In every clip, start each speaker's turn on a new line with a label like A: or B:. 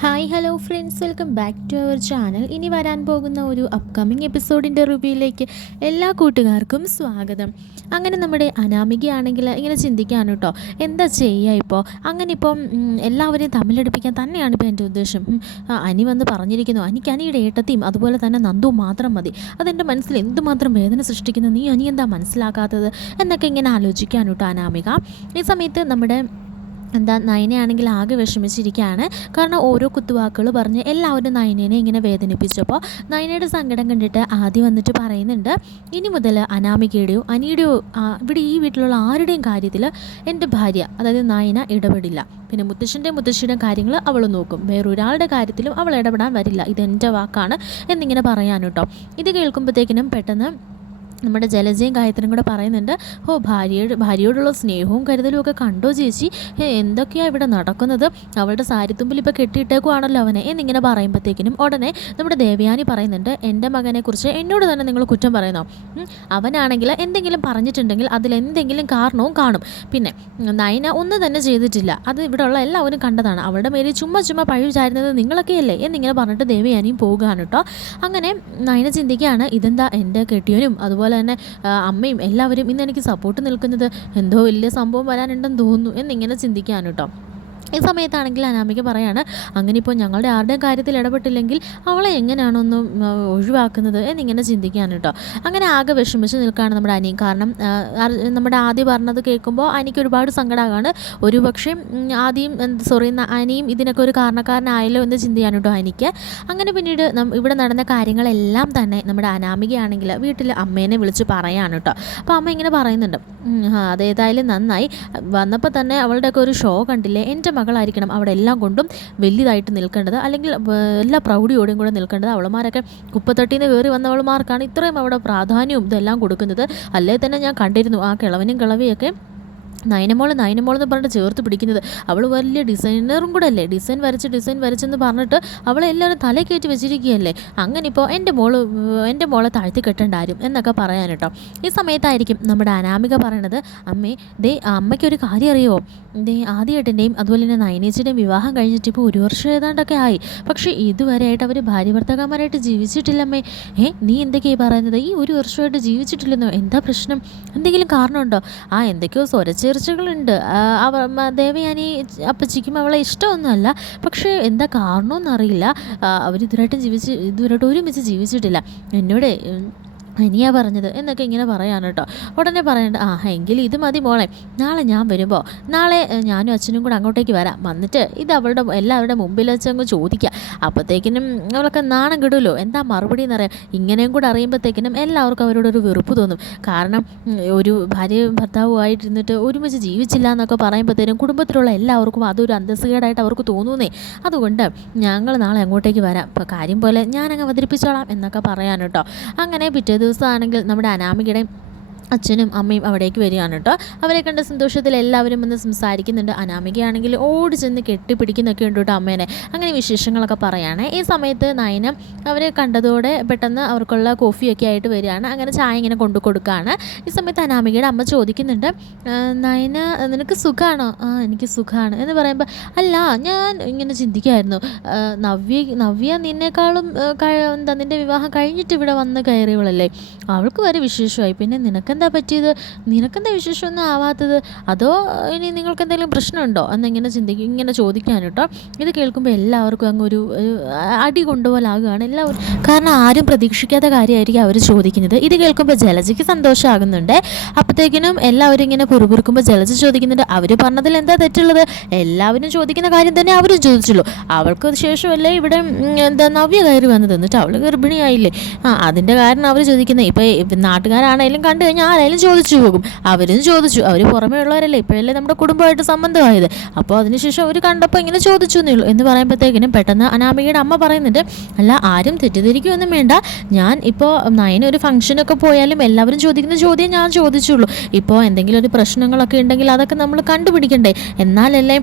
A: Hi hello friends welcome back to our channel ഇനി വരാൻ പോകുന്ന ഒരു അപ്കമിങ് എപ്പിസോഡിന്റെ റിവ്യൂയിലേക്ക് എല്ലാ കൂട്ടുകാർക്കും സ്വാഗതം. അങ്ങനെ നമ്മുടെ അനാമികയാണെങ്കിൽ ഇങ്ങനെ ചിന്തിക്കുകയാണ് കേട്ടോ. എന്താ ചെയ്യുക ഇപ്പോൾ അങ്ങനെ ഇപ്പം ഉം, എല്ലാവരെയും തമ്മിലടുപ്പിക്കാൻ തന്നെയാണ് ഇപ്പോൾ എന്റെ ഉദ്ദേശം. അനി വന്ന് പറഞ്ഞിരിക്കുന്നു അനിക്ക് അനിയുടെ ഏട്ടത്തിയും അതുപോലെ തന്നെ നന്ദു മാത്രം മതി. അതെന്റെ മനസ്സിൽ എന്തുമാത്രം വേദന സൃഷ്ടിക്കുന്നു? നീ അനി എന്താ മനസ്സിലാക്കാത്തത്? എന്നൊക്കെ ഇങ്ങനെ ആലോചിക്കാണ് കേട്ടോ അനാമിക. ഈ സമയത്ത് നമ്മുടെ എന്താ നയനയാണെങ്കിൽ ആകെ വിഷമിച്ചിരിക്കുകയാണ്. കാരണം ഓരോ കുത്തുവാക്കുകൾ പറഞ്ഞ് എല്ലാവരും നയനേനെ ഇങ്ങനെ വേദനിപ്പിച്ചപ്പോൾ നയനയുടെ സങ്കടം കണ്ടിട്ട് ആദ്യം വന്നിട്ട് പറയുന്നുണ്ട് ഇനി മുതൽ അനാമികയുടെയോ അനിയുടെയോ ഇവിടെ ഈ വീട്ടിലുള്ള ആരുടെയും കാര്യത്തിൽ എന്റെ ഭാര്യ അതായത് നയന ഇടപെടില്ല. പിന്നെ മുത്തശ്ശന്റെ മുത്തശ്ശിയുടെ കാര്യങ്ങൾ അവൾ നോക്കും. വേറൊരാളുടെ കാര്യത്തിലും അവൾ ഇടപെടാൻ വരില്ല. ഇതെന്റെ വാക്കാണ് എന്നിങ്ങനെ പറയാൻ ഇത് കേൾക്കുമ്പോഴത്തേക്കിനും പെട്ടെന്ന് നമ്മുടെ ജലജയും ഗായത്രിയും കൂടെ പറയുന്നുണ്ട് ഓ ഭാര്യയുടെ ഭാര്യയോടുള്ള സ്നേഹവും കരുതലും ഒക്കെ കണ്ടോ ചേച്ചി? എന്തൊക്കെയാണ് ഇവിടെ നടക്കുന്നത്? അവളുടെ സാരിത്തുമ്പിൽ ഇപ്പോൾ കെട്ടിയിട്ടേക്കുവാണല്ലോ അവനെ. എന്നിങ്ങനെ പറയുമ്പോഴത്തേക്കിനും ഉടനെ നമ്മുടെ ദേവയാനി പറയുന്നുണ്ട് എന്റെ മകനെക്കുറിച്ച് എന്നോട് തന്നെ നിങ്ങൾ കുറ്റം പറയുന്നോ? അവനാണെങ്കിൽ എന്തെങ്കിലും പറഞ്ഞിട്ടുണ്ടെങ്കിൽ അതിലെന്തെങ്കിലും കാരണവും കാണും. പിന്നെ നൈന നയന ഒന്നും തന്നെ ചെയ്തിട്ടില്ല. അത് ഇവിടെ ഉള്ള എല്ലാവരും കണ്ടതാണ്. അവളുടെ മേലെ ചുമ്മാ ചുമ്മാ പഴി ചാരുന്നത് നിങ്ങളൊക്കെയല്ലേ? എന്നിങ്ങനെ പറഞ്ഞിട്ട് ദേവയാനിയും പോവുകയാണ് കേട്ടോ. അങ്ങനെ നയന ചിന്തിക്കുകയാണ് ഇതെന്താ എന്റെ കെട്ടിയനും അതുപോലെ തന്നെ അമ്മയും എല്ലാവരും ഇന്ന് എനിക്ക് സപ്പോർട്ട് നിൽക്കുന്നത് എന്തോ വലിയ സംഭവം വരാനുണ്ടെന്ന് തോന്നുന്നു എന്നിങ്ങനെ ചിന്തിക്കാൻ കേട്ടോ ഈ സമയത്താണെങ്കിൽ അനാമിക പറയാണ് അങ്ങനെ ഇപ്പോൾ ഞങ്ങളുടെ ആരുടെയും കാര്യത്തിൽ ഇടപെട്ടില്ലെങ്കിൽ അവളെ എങ്ങനെയാണൊന്ന് ഒഴിവാക്കുന്നത്? എന്നിങ്ങനെ ചിന്തിക്കുകയാണ് കേട്ടോ. അങ്ങനെ ആകെ വിഷമിച്ച് നിൽക്കുകയാണ് നമ്മുടെ അനിയും കാരണം നമ്മുടെ ആദ്യം പറഞ്ഞത് കേൾക്കുമ്പോൾ അനിക്ക് ഒരുപാട് സങ്കടമാണ്. ഒരു പക്ഷേ ആദ്യം സോറി അനിയും ഇതിനൊക്കെ ഒരു കാരണക്കാരനായല്ലോ എന്ന് ചിന്തയാണ് കേട്ടോ അനിക്ക്. അങ്ങനെ പിന്നീട് ഇവിടെ നടന്ന കാര്യങ്ങളെല്ലാം തന്നെ നമ്മുടെ അനാമികയാണെങ്കിൽ വീട്ടിൽ അമ്മേനെ വിളിച്ച് പറയാണ് കേട്ടോ. അപ്പോൾ അമ്മ ഇങ്ങനെ പറയുന്നുണ്ട് അതേതായാലും നന്നായി. വന്നപ്പോൾ തന്നെ അവളുടെയൊക്കെ ഒരു ഷോ കണ്ടില്ലേ? എന്റെ മകളായിരിക്കണം അവിടെ എല്ലാം കൊണ്ടും വലിയതായിട്ട് നിൽക്കേണ്ടത്. അല്ലെങ്കിൽ എല്ലാ പ്രൗഢിയോടെയും കൂടെ നിൽക്കേണ്ടത് അവളമാരൊക്കെ കുപ്പത്തട്ടിൽ നിന്ന് കയറി വന്നവളമാർക്കാണ് ഇത്രയും അവിടെ പ്രാധാന്യവും ഇതെല്ലാം കൊടുക്കുന്നത്. അല്ലേ തന്നെ ഞാൻ കണ്ടിരുന്നു ആ കിളവനും കിളവിയൊക്കെ നയനമോൾ നയനമോൾ എന്ന് പറഞ്ഞിട്ട് ചേർത്ത് പിടിക്കുന്നത്. അവൾ വലിയ ഡിസൈനറും കൂടെ അല്ലേ ഡിസൈൻ വരച്ച് ഡിസൈൻ വരച്ചെന്ന് പറഞ്ഞിട്ട് അവൾ എല്ലാവരും തലയിൽ കയറ്റി വെച്ചിരിക്കുകയല്ലേ. അങ്ങനെ ഇപ്പോൾ എന്റെ മോൾ എന്റെ മോളെ താഴ്ത്തി കെട്ടേണ്ട ആരും എന്നൊക്കെ പറയാൻ കേട്ടോ. ഈ സമയത്തായിരിക്കും നമ്മുടെ അനാമിക പറയണത് അമ്മേ ദേ അമ്മയ്ക്കൊരു കാര്യം അറിയുമോ ദേ ആദ്യേട്ടന്റെയും അതുപോലെ തന്നെ നയനേച്ചിയുടെയും വിവാഹം കഴിഞ്ഞിട്ട് ഇപ്പോൾ ഒരു വർഷം ഏതാണ്ടൊക്കെ ആയി. പക്ഷേ ഇതുവരെയായിട്ട് അവർ ഭാര്യ ഭർത്താക്കന്മാരായിട്ട് ജീവിച്ചിട്ടില്ലമ്മേ. ഏ നീ എന്തൊക്കെയായി പറയുന്നത്? ഈ ഒരു വർഷമായിട്ട് ജീവിച്ചിട്ടില്ലെന്നോ? എന്താ പ്രശ്നം? എന്തെങ്കിലും കാരണമുണ്ടോ? ആ എന്തൊക്കെയോ സ്വരച്ചേർച്ചകളുണ്ട് ആ, അവ ദേവയാനി അപ്പച്ചിക്കും അവളെ ഇഷ്ടമൊന്നുമല്ല. പക്ഷേ എന്താ കാരണമെന്നറിയില്ല അവരിതുവരായിട്ടും ജീവിച്ച് ഇതുവരായിട്ടും ഒരുമിച്ച് ജീവിച്ചിട്ടില്ല. എന്നോട് ഉം, അനിയാ പറഞ്ഞത് എന്നൊക്കെ ഇങ്ങനെ പറയാണ് കേട്ടോ. ഉടനെ പറയണ്ട ആ എങ്കിൽ ഇത് മതി മോളെ. നാളെ ഞാൻ വരുമ്പോൾ നാളെ ഞാനും അച്ഛനും കൂടെ അങ്ങോട്ടേക്ക് വരാം. വന്നിട്ട് ഇത് അവളുടെ എല്ലാവരുടെ മുമ്പിൽ വെച്ച് അങ്ങ് ചോദിക്കാം. അപ്പോഴത്തേക്കിനും അവളൊക്കെ നാണം കിടുമല്ലോ എന്താ മറുപടി എന്നറിയാം. ഇങ്ങനെയും കൂടെ അറിയുമ്പോഴത്തേക്കിനും എല്ലാവർക്കും അവരോടൊരു വെറുപ്പ് തോന്നും. കാരണം ഒരു ഭാര്യയും ഭർത്താവുമായിട്ടിരുന്നിട്ട് ഒരുമിച്ച് ജീവിച്ചില്ല എന്നൊക്കെ പറയുമ്പോഴത്തേനും കുടുംബത്തിലുള്ള എല്ലാവർക്കും അതൊരു അന്തസ്സുകേടായിട്ട് അവർക്ക് തോന്നുന്നേ. അതുകൊണ്ട് ഞങ്ങൾ നാളെ അങ്ങോട്ടേക്ക് വരാം. ഇപ്പോൾ കാര്യം പോലെ ഞാനങ്ങ് അവതരിപ്പിച്ചോളാം എന്നൊക്കെ പറയാൻ അങ്ങനെ പിറ്റേ ദിവസമാണെങ്കിൽ നമ്മുടെ അനാമികയുടെ അച്ഛനും അമ്മയും അവിടേക്ക് വരികയാണ് കേട്ടോ. അവരെ കണ്ട സന്തോഷത്തിൽ എല്ലാവരും വന്ന് സംസാരിക്കുന്നുണ്ട്. അനാമികയാണെങ്കിൽ ഓടി ചെന്ന് കെട്ടിപ്പിടിക്കുന്നൊക്കെ ഉണ്ട് കേട്ടോ അമ്മേനെ. അങ്ങനെ വിശേഷങ്ങളൊക്കെ പറയാണ്. ഈ സമയത്ത് നയനം അവരെ കണ്ടതോടെ പെട്ടെന്ന് അവർക്കുള്ള കോഫിയൊക്കെ ആയിട്ട് വരികയാണ്. അങ്ങനെ ചായ ഇങ്ങനെ കൊണ്ടു കൊടുക്കുകയാണ്. ഈ സമയത്ത് അനാമികയുടെ അമ്മ ചോദിക്കുന്നുണ്ട് നയന നിനക്ക് സുഖമാണോ ആ എനിക്ക് സുഖമാണ് എന്ന് പറയുമ്പോൾ അല്ല ഞാൻ ഇങ്ങനെ ചിന്തിക്കുമായിരുന്നു നവ്യ നവ്യ നിന്നേക്കാളും എന്താ നിന്റെ വിവാഹം കഴിഞ്ഞിട്ട് ഇവിടെ വന്ന് കയറിയവളല്ലേ? അവൾക്ക് വരെ വിശേഷമായി. പിന്നെ നിനക്കെന്താ പറ്റിയത്? നിനക്കെന്താ വിശേഷമൊന്നും ആവാത്തത്? അതോ ഇനി നിങ്ങൾക്ക് എന്തെങ്കിലും പ്രശ്നമുണ്ടോ? എന്നിങ്ങനെ ചിന്തിക്കും ഇങ്ങനെ ചോദിക്കാൻ കേട്ടോ. ഇത് കേൾക്കുമ്പോൾ എല്ലാവർക്കും അങ്ങ് ഒരു അടി കൊണ്ടുപോലാകുകയാണ് എല്ലാവരും. കാരണം ആരും പ്രതീക്ഷിക്കാത്ത കാര്യമായിരിക്കും അവർ ചോദിക്കുന്നത്. ഇത് കേൾക്കുമ്പോൾ ജലജയ്ക്ക് സന്തോഷമാകുന്നുണ്ട്. അപ്പോഴത്തേക്കിനും എല്ലാവരും ഇങ്ങനെ പുറപുറുക്കുമ്പോൾ ജലജ ചോദിക്കുന്നുണ്ട് അവർ പറഞ്ഞതിൽ എന്താ തെറ്റുള്ളത്? എല്ലാവരും ചോദിക്കുന്ന കാര്യം തന്നെ അവരും ചോദിച്ചുള്ളൂ. അവൾക്ക് ശേഷമല്ലേ ഇവിടെ എന്താ നവ്യ കയറി വന്നത്? എന്നിട്ട് അവൾ ഗർഭിണിയായില്ലേ? ആ അതിന്റെ കാരണം അവർ ചോദിക്കുന്നത്. ഇപ്പോൾ നാട്ടുകാരാണെങ്കിലും കണ്ടു കഴിഞ്ഞാൽ ആരായാലും ചോദിച്ചു പോകും. അവരും ചോദിച്ചു. അവർ പുറമേ ഉള്ളവരല്ലേ? ഇപ്പോഴല്ലേ നമ്മുടെ കുടുംബമായിട്ട് സംബന്ധമായത്. അപ്പോൾ അതിനുശേഷം അവർ കണ്ടപ്പോൾ ഇങ്ങനെ ചോദിച്ചു എന്നേ ഉള്ളൂ. എന്ന് പറയുമ്പോഴത്തേക്കിനും പെട്ടെന്ന് അനാമികയുടെ അമ്മ പറയുന്നുണ്ട് അല്ല ആരും തെറ്റിദ്ധരിക്കുകയൊന്നും വേണ്ട. ഞാൻ ഇപ്പോൾ നയന ഒരു ഫംഗ്ഷനൊക്കെ പോയാലും എല്ലാവരും ചോദിക്കുന്ന ചോദ്യം ഞാൻ ചോദിച്ചുള്ളൂ. ഇപ്പോൾ എന്തെങ്കിലും ഒരു പ്രശ്നങ്ങളൊക്കെ ഉണ്ടെങ്കിൽ അതൊക്കെ നമ്മൾ കണ്ടുപിടിക്കണ്ടേ? എന്നാലല്ലേ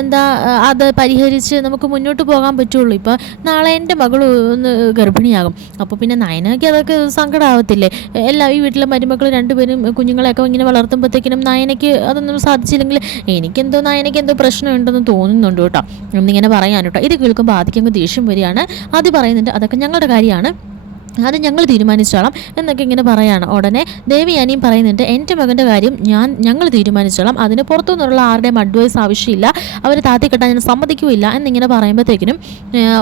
A: എന്താ അത് പരിഹരിച്ച് നമുക്ക് മുന്നോട്ട് പോകാൻ പറ്റുള്ളൂ. ഇപ്പോൾ നാളെ എന്റെ മകൾ ഒന്ന് ഗർഭിണിയാകും. അപ്പോൾ പിന്നെ നയനയ്ക്ക് അതൊക്കെ സങ്കടമാവത്തില്ലേ എല്ലാ ഈ വീട്ടിലെ മരുമക്കൾ രണ്ടുപേരും കുഞ്ഞുങ്ങളെയൊക്കെ ഇങ്ങനെ വളർത്തുമ്പോഴത്തേക്കിനും നയനയ്ക്ക് അതൊന്നും സാധിച്ചില്ലെങ്കിൽ എനിക്കെന്തോ നയനയ്ക്ക് എന്തോ പ്രശ്നമുണ്ടെന്ന് തോന്നുന്നുണ്ട് കേട്ടോ. എന്നിങ്ങനെ പറയാൻ കേട്ടോ. ഇത് കേൾക്കുമ്പോൾ ആദ്യം ദേഷ്യം വരികയാണ്. ആദ്യം പറയുന്നുണ്ട് അതൊക്കെ ഞങ്ങളുടെ കാര്യമാണ്. അത് ഞങ്ങൾ തീരുമാനിച്ചോളാം എന്നൊക്കെ ഇങ്ങനെ പറയാണ്. ഉടനെ ദേവി അനിയും പറയുന്നുണ്ട് എന്റെ മകന്റെ കാര്യം ഞാൻ ഞങ്ങൾ തീരുമാനിച്ചോളാം. അതിന് പുറത്തുനിന്നുള്ള ആരുടെയും അഡ്വൈസ് ആവശ്യമില്ല. അവർ താത്തി കെട്ടാൻ ഞാൻ സമ്മതിക്കില്ല എന്നിങ്ങനെ പറയുമ്പോഴത്തേക്കിനും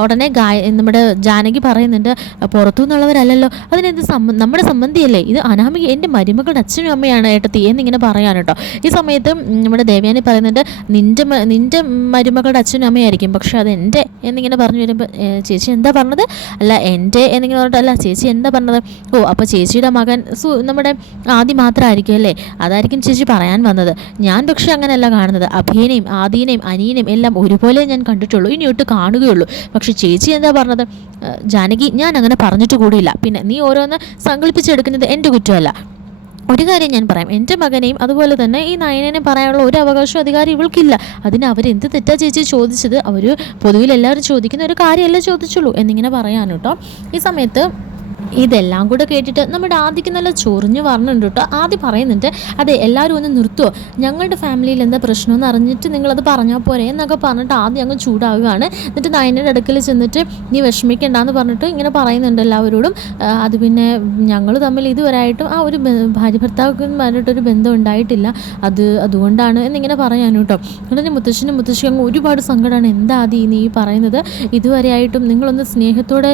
A: ഉടനെ ഗായ നമ്മുടെ ജാനകി പറയുന്നുണ്ട് പുറത്തുനിന്നുള്ളവരല്ലല്ലോ. അതിനെന്ത് സംബന്ധം നമ്മുടെ സംബന്ധിയല്ലേ? ഇത് അനാമിക എന്റെ മരുമകളുടെ അച്ഛനും അമ്മയാണ് ഏട്ടത്തി എന്നിങ്ങനെ പറയാൻ കേട്ടോ. ഈ സമയത്ത് നമ്മുടെ ദേവയാനി പറയുന്നുണ്ട് നിന്റെ നിന്റെ മരുമകളുടെ അച്ഛനും അമ്മയായിരിക്കും. പക്ഷെ അത് എന്റെ എന്നിങ്ങനെ പറഞ്ഞു വരുമ്പോൾ ചേച്ചി എന്താ പറഞ്ഞത്? അല്ല എന്റെ എന്നിങ്ങനെ പറഞ്ഞിട്ട് അല്ല ചേച്ചി എന്താ പറഞ്ഞത്? ഓ അപ്പോൾ ചേച്ചിയുടെ മകൻ സു നമ്മുടെ ആദ്യം മാത്രമായിരിക്കും അല്ലേ? അതായിരിക്കും ചേച്ചി പറയാൻ വന്നത്. ഞാൻ പക്ഷെ അങ്ങനെയല്ല കാണുന്നത്. അഭിയനെയും ആദീനെയും അനിയനെയും എല്ലാം ഒരുപോലെ ഞാൻ കണ്ടിട്ടുള്ളൂ. ഇനി ഒട്ട് കാണുകയുള്ളൂ. പക്ഷെ ചേച്ചി എന്താ പറഞ്ഞത്? ജാനകി ഞാൻ അങ്ങനെ പറഞ്ഞിട്ട് കൂടിയില്ല. പിന്നെ നീ ഓരോന്ന് സങ്കല്പിച്ചെടുക്കുന്നത് എന്റെ കുറ്റമല്ല. ഒരു കാര്യം ഞാൻ പറയാം. എന്റെ മകനെയും അതുപോലെ തന്നെ ഈ നയനേനെയും പറയാനുള്ള ഒരു അവകാശവും അധികാരം ഇവൾക്കില്ല. അതിന് അവരെന്ത് തെറ്റാ ചേച്ചി ചോദിച്ചത്? അവർ പൊതുവിൽ എല്ലാവരും ചോദിക്കുന്ന ഒരു കാര്യമല്ലേ ചോദിച്ചുള്ളൂ. എന്നിങ്ങനെ പറയാൻ ഈ സമയത്ത് ഇതെല്ലാം കൂടെ കേട്ടിട്ട് നമ്മുടെ ആദ്യക്ക് നല്ല ചൊറിഞ്ഞു പറഞ്ഞിട്ടുണ്ട് കേട്ടോ. ആദ്യം പറയുന്നുണ്ട് അതെ എല്ലാവരും ഒന്ന് നിർത്തുമോ ഞങ്ങളുടെ ഫാമിലിയിൽ എന്താ പ്രശ്നമെന്ന് അറിഞ്ഞിട്ട് നിങ്ങളത് പറഞ്ഞാൽ പോരെ? എന്നൊക്കെ പറഞ്ഞിട്ട് ആദ്യം അങ്ങ് ചൂടാവുകയാണ്. എന്നിട്ട് നയനയുടെ അടുക്കൽ ചെന്നിട്ട് നീ വിഷമിക്കണ്ടെന്ന് പറഞ്ഞിട്ട് ഇങ്ങനെ പറയുന്നുണ്ട് എല്ലാവരോടും. അത് പിന്നെ ഞങ്ങൾ തമ്മിൽ ഇതുവരായിട്ടും ആ ഒരു ഭാര്യ ഭർത്താക്കന്മാരായിട്ടൊരു ബന്ധം ഉണ്ടായിട്ടില്ല. അത് അതുകൊണ്ടാണ് എന്നിങ്ങനെ പറയാൻ കേട്ടോ. എന്നിട്ട് മുത്തശ്ശനും മുത്തശ്ശി അങ്ങ് ഒരുപാട് സങ്കടമാണ് എന്താ ആദി നീ പറയുന്നത്? ഇതുവരെയായിട്ടും നിങ്ങളൊന്ന് സ്നേഹത്തോടെ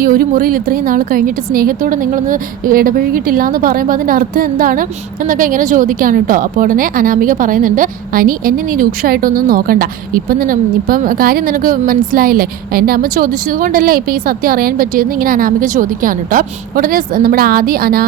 A: ഈ ഒരു മുറിയിൽ ഇത്രയും നാൾ കഴിഞ്ഞിട്ട് സ്നേഹത്തോടെ നിങ്ങളൊന്ന് ഇടപഴകിയിട്ടില്ല എന്ന് പറയുമ്പോൾ അതിന്റെ അർത്ഥം എന്താണ് എന്നൊക്കെ ഇങ്ങനെ ചോദിക്കാൻ കേട്ടോ അപ്പോൾ ഉടനെ അനാമിക പറയുന്നുണ്ട് അനി എന്നെ നീ രൂക്ഷമായിട്ടൊന്നും നോക്കണ്ട. ഇപ്പം നിന ഇപ്പം കാര്യം നിനക്ക് മനസ്സിലായില്ലേ? എന്റെ അമ്മ ചോദിച്ചത് കൊണ്ടല്ലേ ഇപ്പം ഈ സത്യം അറിയാൻ പറ്റിയതെന്ന് ഇങ്ങനെ അനാമിക ചോദിക്കാൻ കേട്ടോ ഉടനെ നമ്മുടെ ആദി അനാ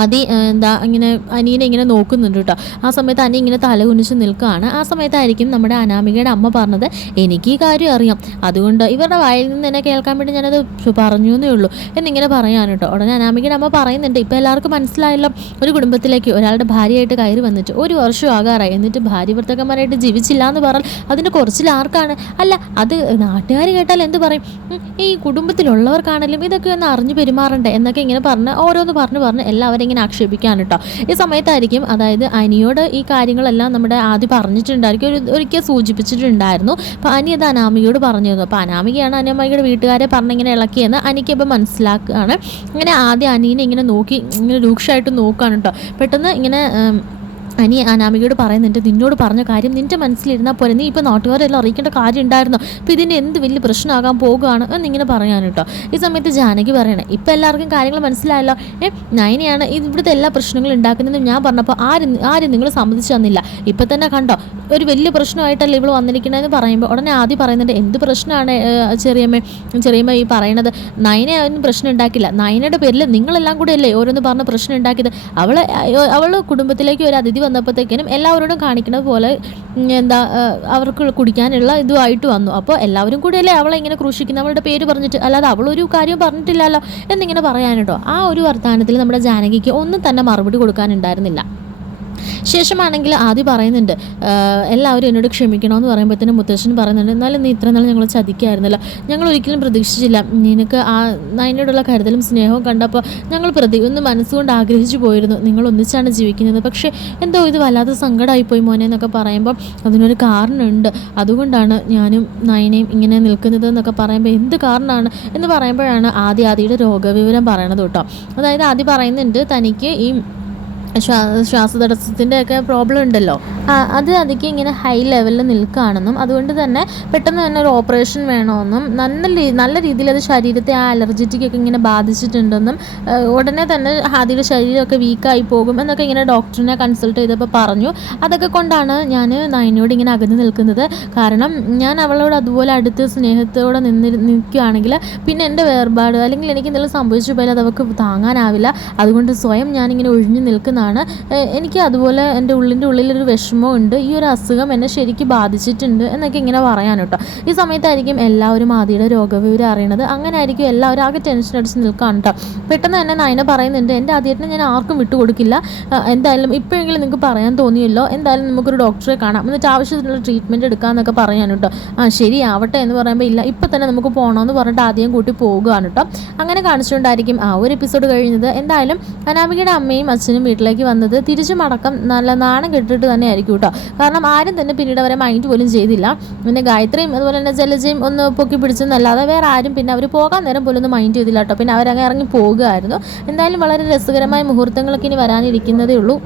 A: ആദി എന്താ ഇങ്ങനെ അനിയനെ ഇങ്ങനെ നോക്കുന്നുണ്ട് കേട്ടോ ആ സമയത്ത് അനി ഇങ്ങനെ തല കുനിച്ച് നിൽക്കുകയാണ് ആ സമയത്തായിരിക്കും നമ്മുടെ അനാമികയുടെ അമ്മ പറഞ്ഞത് എനിക്ക് ഈ കാര്യം അറിയാം. അതുകൊണ്ട് ഇവരുടെ വായിൽ നിന്ന് എന്നെ കേൾക്കാൻ വേണ്ടി ഞാനത് പറഞ്ഞു എന്നേ ഉള്ളൂ. എന്നിങ്ങനെ പറയാൻ കേട്ടോ ഉടനെ അനാമികയുടെ അമ്മ പറയുന്നുണ്ട് ഇപ്പോൾ എല്ലാവർക്കും മനസ്സിലായല്ലോ ഒരു കുടുംബത്തിലേക്ക് ഒരാളുടെ ഭാര്യയായിട്ട് കയറി വന്നിട്ട് ഒരു വർഷം ആകാറായി. എന്നിട്ട് ഭാര്യ ഭർത്തക്കന്മാരായിട്ട് ജീവിച്ചില്ല എന്ന് പറഞ്ഞാൽ അതിന്റെ കുറച്ചിൽ ആർക്കാണ്? അല്ല അത് നാട്ടുകാർ കേട്ടാൽ എന്ത് പറയും? ഈ കുടുംബത്തിലുള്ളവർക്കാണെങ്കിലും ഇതൊക്കെ ഒന്ന് അറിഞ്ഞു പെരുമാറണ്ടേ? എന്നൊക്കെ ഇങ്ങനെ പറഞ്ഞ് ഓരോന്ന് പറഞ്ഞു പറഞ്ഞ് എല്ലാവരും ഇങ്ങനെ ആക്ഷേപിക്കാണ് കേട്ടോ ഈ സമയത്തായിരിക്കും അതായത് അനിയോട് ഈ കാര്യങ്ങളെല്ലാം നമ്മുടെ ആദ്യം പറഞ്ഞിട്ടുണ്ടായിരിക്കും. ഒരു ഒരിക്കൽ സൂചിപ്പിച്ചിട്ടുണ്ടായിരുന്നു. അപ്പോൾ അനി അത് അനാമികയോട് പറഞ്ഞിരുന്നു അപ്പോൾ അനാമികയാണ് അനിയമ്മയുടെ വീട്ടുകാരെ പറഞ്ഞിങ്ങനെ ഇളക്കിയെന്ന് അനിക്ക് ഇപ്പോൾ മനസ്സിലാക്കുകയാണ് ഇങ്ങനെ ആദ്യം അനീനെ ഇങ്ങനെ നോക്കി ഇങ്ങനെ രൂക്ഷമായിട്ട് നോക്കുകയാണ് കേട്ടോ പെട്ടെന്ന് ഇങ്ങനെ അനി അനാമികയോട് പറയുന്നുണ്ട് നിന്നോട് പറഞ്ഞ കാര്യം നിന്റെ മനസ്സിലിരുന്നാൽ പോലെ നീ ഇപ്പോൾ നാട്ടുകാരെല്ലാം അറിയിക്കേണ്ട കാര്യം ഉണ്ടായിരുന്നു അപ്പോൾ ഇതിന്റെ എന്ത് വലിയ പ്രശ്നമാകാൻ പോകുകയാണ് എന്നിങ്ങനെ പറയാൻ കേട്ടോ ഈ സമയത്ത് ജാനകി പറയണേ ഇപ്പം എല്ലാവർക്കും കാര്യങ്ങൾ മനസ്സിലായല്ലോ? ഏ നയനയാണ് ഇവിടുത്തെ എല്ലാ പ്രശ്നങ്ങളും ഉണ്ടാക്കുന്നതും ഞാൻ പറഞ്ഞപ്പോൾ ആരും ആരും നിങ്ങൾ സമ്മതിച്ചു തന്നില്ല? ഇപ്പം തന്നെ കണ്ടോ? ഒരു വലിയ പ്രശ്നമായിട്ടല്ലേ ഇവൾ വന്നിരിക്കണതെന്ന് പറയുമ്പോൾ ഉടനെ ആദ്യം പറയുന്നുണ്ട് എന്ത് പ്രശ്നമാണ് ചെറിയമ്മ? ചെറിയമ്മ ഈ പറയണത്? നയന ഒന്നും പ്രശ്നം ഉണ്ടാക്കില്ല. നയനയുടെ പേരിൽ നിങ്ങളെല്ലാം കൂടെ അല്ലേ ഓരോന്ന് പറഞ്ഞ പ്രശ്നം ഉണ്ടാക്കിയത്? അവൾ അവൾ കുടുംബത്തിലേക്ക് ഒരു അതിഥി വന്നപ്പോഴത്തേക്കിനും എല്ലാവരോടും കാണിക്കുന്നത് പോലെ എന്താ അവർക്ക് കുടിക്കാനുള്ള ഇതുമായിട്ട് വന്നു. അപ്പോൾ എല്ലാവരും കൂടിയല്ലേ അവളെ ഇങ്ങനെ ക്രൂശിക്കുന്നത് അവളുടെ പേര് പറഞ്ഞിട്ട് അല്ലാതെ അവളൊരു കാര്യം പറഞ്ഞിട്ടില്ലല്ലോ എന്നിങ്ങനെ പറയാനുട്ടോ ആ ഒരു വർത്തമാനത്തിൽ നമ്മുടെ ജാനകിക്ക് ഒന്നും തന്നെ മറുപടി കൊടുക്കാനുണ്ടായിരുന്നില്ല. ശേഷമാണെങ്കിൽ ആദ്യം പറയുന്നുണ്ട് എല്ലാവരും എന്നോട് ക്ഷമിക്കണമെന്ന് പറയുമ്പോഴത്തേനും മുത്തശ്ശൻ പറയുന്നുണ്ട് എന്നാലും നീ ഇത്ര നാൾ ഞങ്ങൾ ചതിക്കായിരുന്നല്ലോ. ഞങ്ങൾ ഒരിക്കലും പ്രതീക്ഷിച്ചില്ല. നിനക്ക് ആ നയനോടുള്ള കരുതലും സ്നേഹവും കണ്ടപ്പോൾ ഞങ്ങൾ പ്രതി ഒന്ന് മനസ്സുകൊണ്ട് ആഗ്രഹിച്ചു പോയിരുന്നു. നിങ്ങൾ ഒന്നിച്ചാണ് ജീവിക്കുന്നത്. പക്ഷേ എന്തോ ഇത് വല്ലാത്ത സങ്കടമായിപ്പോയി മോനെ എന്നൊക്കെ പറയുമ്പോൾ അതിനൊരു കാരണമുണ്ട്. അതുകൊണ്ടാണ് ഞാനും നയനയും ഇങ്ങനെ നിൽക്കുന്നത് എന്നൊക്കെ പറയുമ്പോൾ എന്ത് കാരണമാണ് എന്ന് പറയുമ്പോഴാണ് ആദ്യ ആദിയുടെ രോഗവിവരം പറയണത് കേട്ടോ. അതായത് ആദ്യം പറയുന്നുണ്ട് തനിക്ക് ഈ ശ്വാ ശ്വാസതടസ്സത്തിന്റെ ഒക്കെ പ്രോബ്ലം ഉണ്ടല്ലോ അത് അധികം ഇങ്ങനെ ഹൈ ലെവലിൽ നിൽക്കുകയാണെന്നും അതുകൊണ്ട് തന്നെ പെട്ടെന്ന് തന്നെ ഒരു ഓപ്പറേഷൻ വേണമെന്നും നല്ല നല്ല രീതിയിൽ അത് ശരീരത്തെ ആ അലർജറ്റിക്കൊക്കെ ഇങ്ങനെ ബാധിച്ചിട്ടുണ്ടെന്നും ഉടനെ തന്നെ ഹാദിയുടെ ശരീരമൊക്കെ വീക്കായി പോകും എന്നൊക്കെ ഇങ്ങനെ ഡോക്ടറിനെ കൺസൾട്ട് ചെയ്തപ്പോൾ പറഞ്ഞു. അതൊക്കെ കൊണ്ടാണ് ഞാൻ നയനയോട് ഇങ്ങനെ അകന്നു നിൽക്കുന്നത്. കാരണം ഞാൻ അവളോട് അതുപോലെ അടുത്ത് സ്നേഹത്തോടെ നിന്ന് നിൽക്കുകയാണെങ്കിൽ പിന്നെ എന്റെ വേർപാട് അല്ലെങ്കിൽ എനിക്ക് എന്തെങ്കിലും സംഭവിച്ചു പോയാൽ അത് അവൾക്ക് താങ്ങാനാവില്ല. അതുകൊണ്ട് സ്വയം ഞാനിങ്ങനെ ഒഴിഞ്ഞു നിൽക്കുന്നതാണ് "ഏഹ് എനിക്ക് അതുപോലെ എന്റെ ഉള്ളിന്റെ ഉള്ളിലൊരു വിഷമമുണ്ട് ഈ ഒരു അസുഖം എന്നെ ശരിക്ക് ബാധിച്ചിട്ടുണ്ട് എന്നൊക്കെ ഇങ്ങനെ പറയാൻ കേട്ടോ. ഈ സമയത്തായിരിക്കും എല്ലാവരും ആദിയുടെ രോഗവിവരം അറിയണത്. അങ്ങനെ ആയിരിക്കും എല്ലാവരും ആകെ ടെൻഷൻ അടിച്ച് നിൽക്കുകയാണ് കേട്ടോ. പെട്ടെന്ന് തന്നെ നയന പറയുന്നുണ്ട് എന്റെ ആദ്യത്തിന് ഞാൻ ആർക്കും വിട്ടുകൊടുക്കില്ല. എന്തായാലും ഇപ്പോഴെങ്കിലും നിങ്ങൾക്ക് പറയാൻ തോന്നിയല്ലോ. എന്തായാലും നമുക്കൊരു ഡോക്ടറെ കാണാം. എന്നിട്ട് ആവശ്യത്തിനുള്ള ട്രീറ്റ്മെന്റ് എടുക്കാമെന്നൊക്കെ പറയാൻ കേട്ടോ. ആ ശരി ആവട്ടെ എന്ന് പറയുമ്പോൾ ഇല്ല ഇപ്പം തന്നെ നമുക്ക് പോകണമെന്ന് പറഞ്ഞിട്ട് ആദ്യം കൂട്ടി പോകുകയാണ് കേട്ടോ. അങ്ങനെ കാണിച്ചുകൊണ്ടായിരിക്കും ആ ഒരു എപ്പിസോഡ് കഴിയുന്നത് എന്തായാലും അനാമികയുടെ അമ്മയും അച്ഛനും വീട്ടിലേക്ക് വന്നത് തിരിച്ചു മടക്കം നല്ല നാണം കെട്ടിട്ട് തന്നെ ആയിരിക്കും കേട്ടോ. കാരണം ആരും തന്നെ പിന്നീട് അവരെ മൈൻഡ് പോലും ചെയ്തില്ല. പിന്നെ ഗായത്രിയും അതുപോലെ തന്നെ ജലജയും ഒന്ന് പൊക്കി പിടിച്ചെന്നല്ലാതെ വേറെ ആരും പിന്നെ അവർ പോകാൻ നേരം പോലും ഒന്ന് മൈൻഡ് ചെയ്തില്ല കേട്ടോ. പിന്നെ അവരങ്ങ് ഇറങ്ങി പോകുമായിരുന്നു എന്തായാലും വളരെ രസകരമായ മുഹൂർത്തങ്ങളൊക്കെ ഇനി വരാനിരിക്കുന്നതേ ഉള്ളൂ.